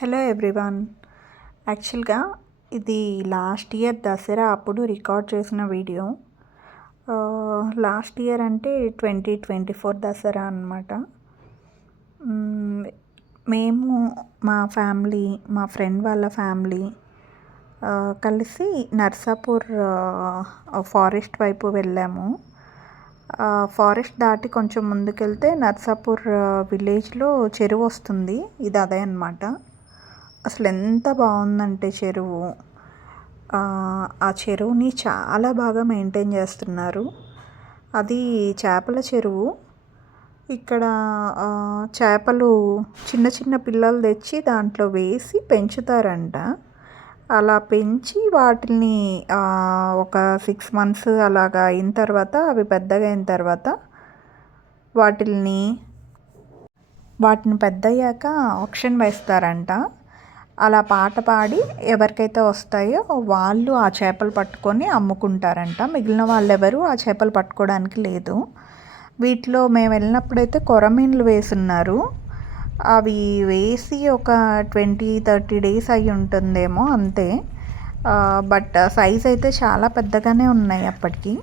Hello everyone. యాక్చువల్గా ఇది last year Dasara అప్పుడు రికార్డ్ చేసిన వీడియో. లాస్ట్ ఇయర్ అంటే 2024 దసరా అన్నమాట. మేము మా ఫ్యామిలీ, మా ఫ్రెండ్ వాళ్ళ ఫ్యామిలీ కలిసి నర్సాపూర్ ఫారెస్ట్ వైపు వెళ్ళాము. ఫారెస్ట్ దాటి కొంచెం ముందుకెళ్తే నర్సాపూర్ విలేజ్లో చెరువు వస్తుంది. ఇది అదే అన్నమాట. అసలు ఎంత బాగుందంటే చెరువు, ఆ చెరువుని చాలా బాగా మెయింటైన్ చేస్తున్నారు. అది చేపల చెరువు. ఇక్కడ చేపలు చిన్న చిన్న పిల్లలు తెచ్చి దాంట్లో వేసి పెంచుతారంట. అలా పెంచి వాటిని ఒక 6 months అలాగా అయిన తర్వాత, అవి పెద్దగా అయిన తర్వాత వాటిని పెద్దయ్యాక ఆక్షన్ వేస్తారంట. అలా పాట పాడి ఎవరికైతే వస్తాయో వాళ్ళు ఆ చేపలు పట్టుకొని అమ్ముకుంటారంట. మిగిలిన వాళ్ళెవరు ఆ చేపలు పట్టుకోవడానికి లేదు. వీటిలో మేము వెళ్ళినప్పుడైతే కొరమీన్లు వేసున్నారు. అవి వేసి ఒక 20-30 days అయి ఉంటుందేమో అంతే. బట్ సైజ్ అయితే చాలా పెద్దగానే ఉన్నాయి. అప్పటికి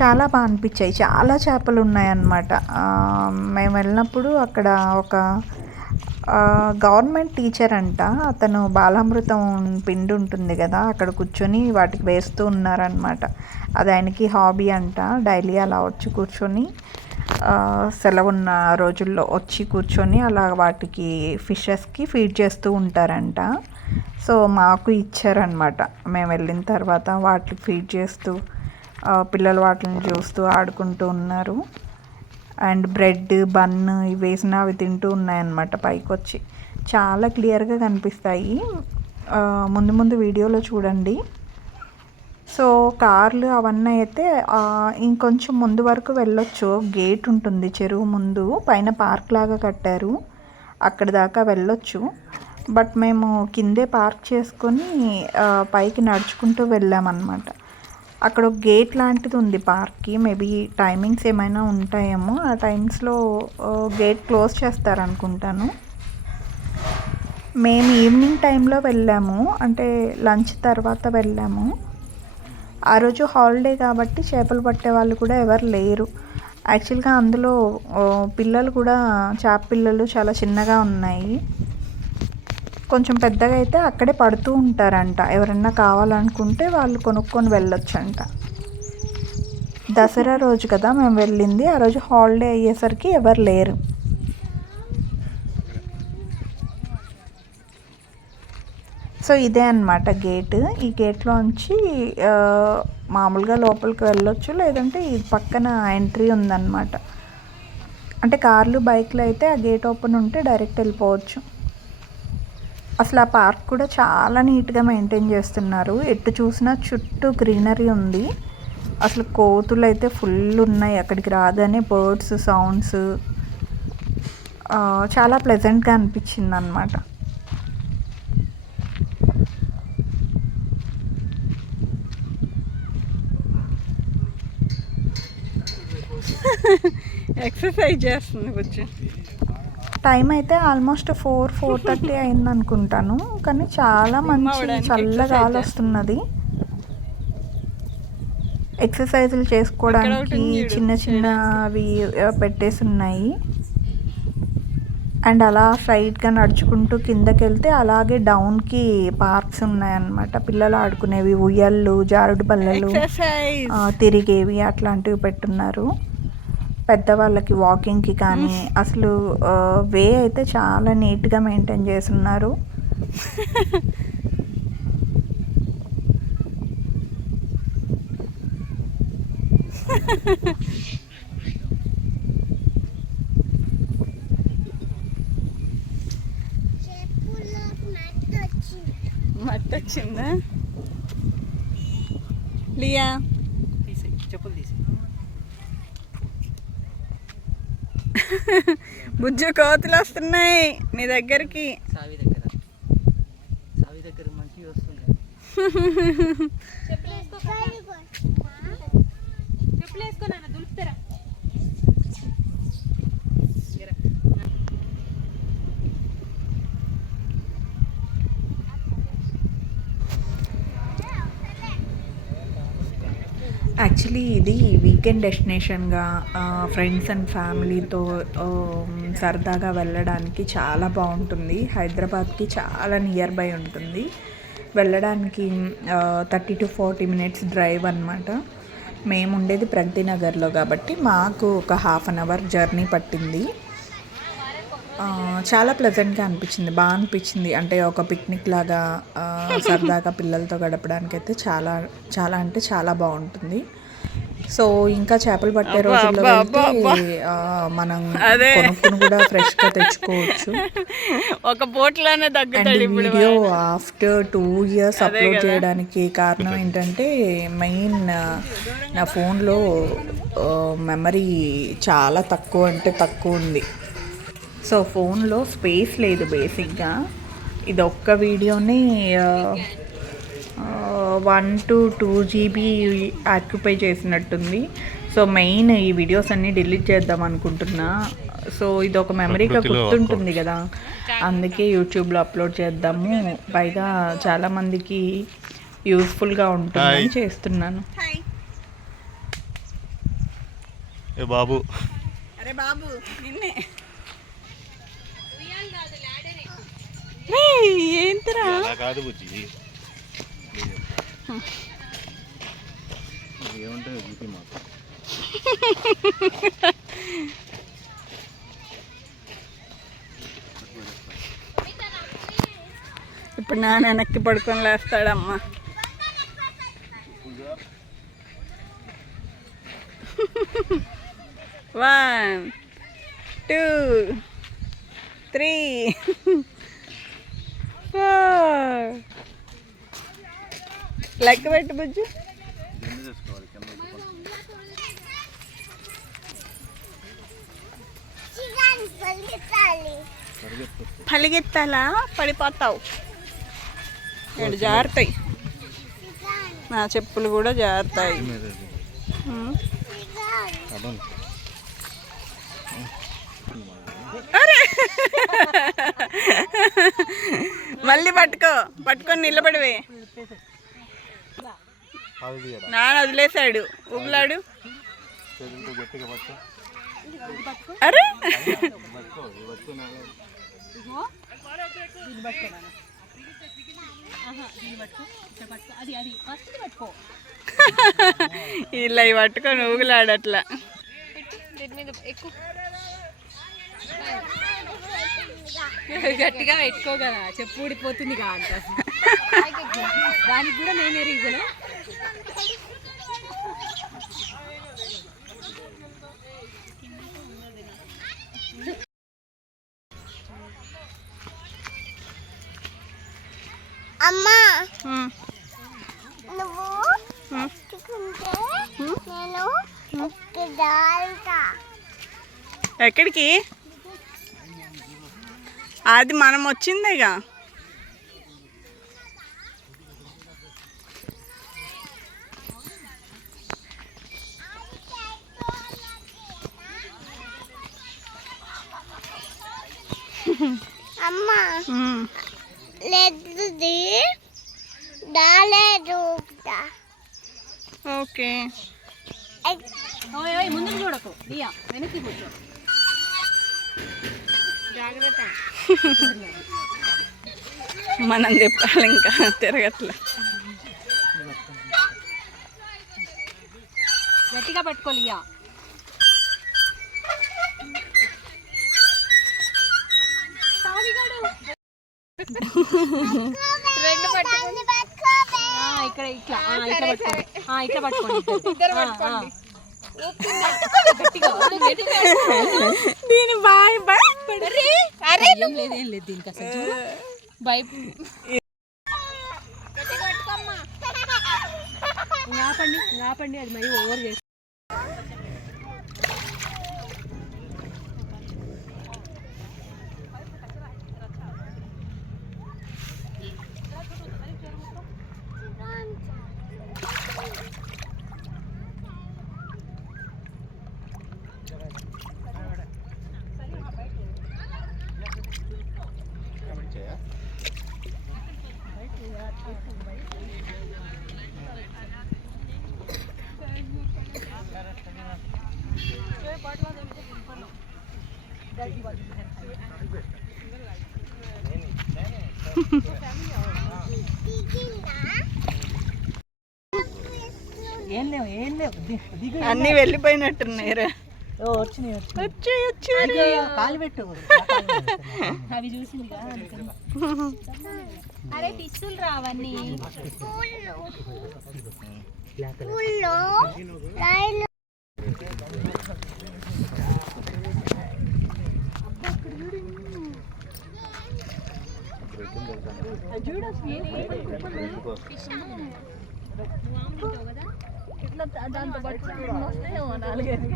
చాలా బాగా అనిపించాయి. చాలా చేపలు ఉన్నాయన్నమాట. మేము వెళ్ళినప్పుడు అక్కడ ఒక గవర్నమెంట్ టీచర్ అంట. అతను బాలామృతం పిండి ఉంటుంది కదా, అక్కడ కూర్చొని వాటికి వేస్తూ ఉన్నారనమాట. అది ఆయనకి హాబీ అంట. డైలీ అలా వచ్చి కూర్చొని సెలవున్న రోజుల్లో వచ్చి కూర్చొని అలా వాటికి ఫిషెస్కి ఫీడ్ చేస్తూ ఉంటారంట. సో మాకు ఇచ్చారనమాట. మేము వెళ్ళిన తర్వాత వాటికి ఫీడ్ చేస్తూ పిల్లలు వాటిని చూస్తూ ఆడుకుంటూ ఉన్నారు. అండ్ బ్రెడ్, బన్ ఇవి వేసిన అవి తింటూ ఉన్నాయన్నమాట. పైకి వచ్చి చాలా క్లియర్గా కనిపిస్తాయి. ముందు ముందు వీడియోలో చూడండి. సో కార్లు అవన్నీ అయితే ఇంకొంచెం ముందు వరకు వెళ్ళొచ్చు. గేట్ ఉంటుంది చెరువు ముందు, పైన పార్క్ లాగా కట్టారు, అక్కడ దాకా వెళ్ళొచ్చు. బట్ మేము కిందే పార్క్ చేసుకొని పైకి నడుచుకుంటూ వెళ్ళామన్నమాట. అక్కడ ఒక గేట్ లాంటిది ఉంది పార్క్కి. మేబీ టైమింగ్స్ ఏమైనా ఉంటాయేమో. ఆ టైమ్స్లో గేట్ క్లోజ్ చేస్తారనుకుంటాను. మేము ఈవినింగ్ టైంలో వెళ్ళాము, అంటే లంచ్ తర్వాత వెళ్ళాము. ఆ రోజు హాలిడే కాబట్టి చేపలు పట్టే వాళ్ళు కూడా ఎవరు లేరు. యాక్చువల్గా అందులో పిల్లలు కూడా, చేప పిల్లలు చాలా చిన్నగా ఉన్నాయి. కొంచెం పెద్దగా అయితే అక్కడే పడుతూ ఉంటారంట. ఎవరన్నా కావాలనుకుంటే వాళ్ళు కొనుక్కొని వెళ్ళొచ్చంట. దసరా రోజు కదా మేము వెళ్ళింది. ఆ రోజు హాలిడే అయ్యేసరికి ఎవరు లేరు. సో ఇదే అన్నమాట గేట్. ఈ గేట్లోంచి మామూలుగా లోపలికి వెళ్ళొచ్చు, లేదంటే ఈ పక్కన ఎంట్రీ ఉందన్నమాట. అంటే కార్లు, బైక్లు అయితే ఆ గేట్ ఓపెన్ ఉంటే డైరెక్ట్ వెళ్ళిపోవచ్చు. అసలు ఆ పార్క్ కూడా చాలా నీట్గా మెయింటైన్ చేస్తున్నారు. ఎటు చూసినా చుట్టూ గ్రీనరీ ఉంది. అసలు కోతులు అయితే ఫుల్ ఉన్నాయి. అక్కడికి రాగానే బర్డ్స్ సౌండ్స్ చాలా ప్లెజెంట్గా అనిపించింది అన్నమాట. ఎక్సర్సైజ్ చేస్తుంది కొంచెం. టైం అయితే ఆల్మోస్ట్ 4-4:30 అయింది అనుకుంటాను. కానీ చాలా మంచి చల్ల గాలి వస్తున్నది. ఎక్సర్సైజులు చేసుకోవడానికి చిన్న చిన్నవి పెట్టేసి ఉన్నాయి. అండ్ అలా స్ట్రైట్గా నడుచుకుంటూ కిందకి వెళ్తే అలాగే డౌన్కి పార్క్స్ ఉన్నాయన్నమాట. పిల్లలు ఆడుకునేవి, ఉయ్యళ్ళు, జారుడు బల్లలు, తిరిగేవి అట్లాంటివి పెట్టున్నారు. పెద్దవాళ్ళకి వాకింగ్కి కానీ. అసలు వే అయితే చాలా నీట్గా మెయింటైన్ చేస్తున్నారు. మట్టి వచ్చిందా లియా? చెప్పులు తీసి బుజ్జు, కోతులు వస్తున్నాయి నీ దగ్గరికి. సావి దగ్గర మంచిగా వస్తున్నాయి. యాక్చువల్లీ ఇది వీకెండ్ డెస్టినేషన్గా ఫ్రెండ్స్ అండ్ ఫ్యామిలీతో సరదాగా వెళ్ళడానికి చాలా బాగుంటుంది. హైదరాబాద్కి చాలా నియర్ బై ఉంటుంది. వెళ్ళడానికి 30 to 40 minutes డ్రైవ్ అనమాట. మేము ఉండేది ప్రగతి నగర్లో కాబట్టి మాకు ఒక హాఫ్ అన్ అవర్ జర్నీ పట్టింది. చాలా ప్లెజెంట్గా అనిపించింది, బాగా అనిపించింది. అంటే ఒక పిక్నిక్ లాగా సరదాగా పిల్లలతో గడపడానికైతే చాలా చాలా అంటే చాలా బాగుంటుంది. సో ఇంకా చేపలు పట్టే రోజుల్లో వెళ్తే మనం కొనుక్కుని కూడా ఫ్రెష్గా తెచ్చుకోవచ్చు. ఒక బోట్లోనే అండ్ తగ్గుతాడు వీడియో ఆఫ్టర్ 2 years అప్లోడ్ చేయడానికి కారణం ఏంటంటే మెయిన్ నా ఫోన్లో మెమరీ చాలా తక్కువ అంటే తక్కువ ఉంది. సో ఫోన్లో స్పేస్ లేదు బేసిక్గా. ఇది ఒక్క వీడియోని 1 to 2 GB ఆక్యుపై చేసినట్టుంది. సో మెయిన్ ఈ వీడియోస్ అన్నీ డిలీట్ చేద్దాం అనుకుంటున్నా. సో ఇది ఒక మెమరీగా గుర్తుంటుంది కదా, అందుకే యూట్యూబ్లో అప్లోడ్ చేద్దాము. పైగా చాలామందికి యూస్ఫుల్గా ఉంటుందని చేస్తున్నాను. బాబు అరే బాబు నిన్నే ఏంటిరా కాదు బుజ్జి, ఏముంటుంది జీపీ మాకు. ఇప్పుడు నాన్న వెనక్కి పడుకొని లేస్తాడమ్మా. One, 2, 3, 4. లెక్క పెట్టు బుజ్జు. పరిగెత్తాలా, పడిపోతావు. ఏడు జారుతాయి, నా చెప్పులు కూడా జారుతాయి. అరే మళ్ళీ పట్టుకొని నిలబడివే. నాన్న వదిలేశాడు, ఊగులాడు. అరే ఇలా పట్టుకొని ఊగులాడు అట్లా. గట్టిగా పెట్టుకోగల, చెప్పు ఊడిపోతుంది అంట. దానికి కూడా నేనే రీజన్. అమ్మా ఎక్కడికి? అది మనం వచ్చిందేగా. అమ్మా లేదు దాలేదు. ఓకే ముందుకు చూడకు, వెనక్కి కూర్చో. జాగ్రత్త. మనం తిప్పాలి, ఇంకా తిరగట్లే. గట్టిగా పట్టుకోవాలి. ఇక్కడ ఇట్లా ఇట్లా పట్టుకోండి. దీని బాయ్ బాయ్ ఏం లేదు దీనికి అసలు. ఆపండి, అది మరి ఓవర్ చేసి. ఏం లేవు ఏం లేవు దిగు అన్నీ వెళ్ళిపోయినట్టున్నాయిరా. వచ్చినాయి వచ్చి వచ్చి కాలు పెట్టు అవి చూసిందిగా అరే టిస్సులు రావన్నీ దాంతో పట్టుకుని వస్తాయేమో నాలుగైదు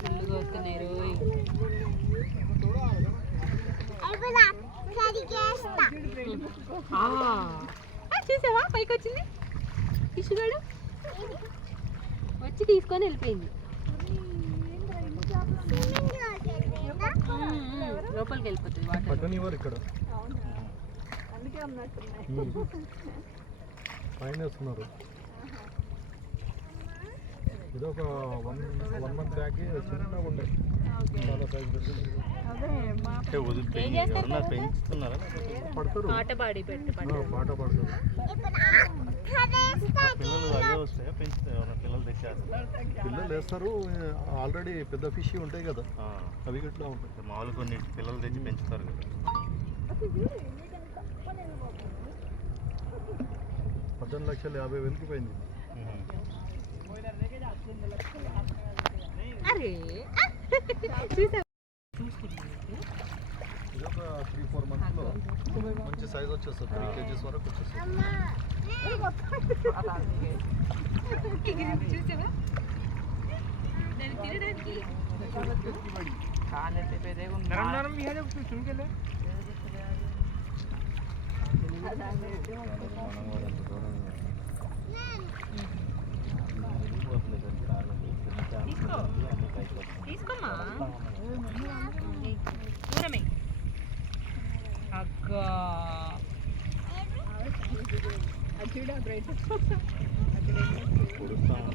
ఫుల్గా వస్తున్నాయి రోయ్. చూసావా పైకి వచ్చింది ఇసుగాడు వచ్చి తీసుకొని వెళ్ళిపోయింది. లోపలికి వెళ్ళిపోతుంది వాటర్. ఇక్కడ పైన వేస్తున్నారు. ఇది ఒక వన్ మంత్ బ్యాక్ చిన్నగా ఉండే చాలా సైజ్ పెరిగింది. అంటే వదిలిపోయి ఎవరన్నా పెంచుతున్నారా? పడతారు, పాట పాడి పెట్టు పాట పడతారు. పిల్లలు అయ్యే వస్తాయా? పెంచుతాయి ఎవరన్నా పిల్లలు తెచ్చేస్తారు? పిల్లలు వేస్తారు. ఆల్రెడీ పెద్ద ఫిష్ ఉంటాయి కదా, అవి ఇట్లా ఉంటాయి. మామూలు కొన్ని పిల్లలు తెచ్చి పెంచుతారు కదా. 18,50,000 పోయింది. అరే ఇది ఒక 3-4 మంత్స్లో మంచి సైజ్ వచ్చేస్తుంది. 3 kgs వరకు వచ్చేస్తుంది. చూసావా దాన్ని తినడానికి తీసుకోమ్మా దూరమే అగ్గా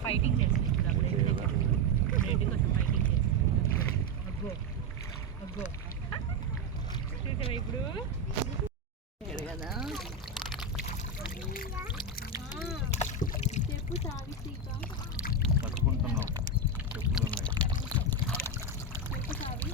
ఫైటింగ్ చేస్తుంది ఇప్పుడు బ్రెడ్ కోసం ఫైటింగ్ చేస్తుంది. అగ్గో అగ్గో చూసావా ఇప్పుడు కదా. చెప్పు సావి పట్టుకుంటున్నాం. చెప్పులు ఉన్నాయి. చెప్పు సావి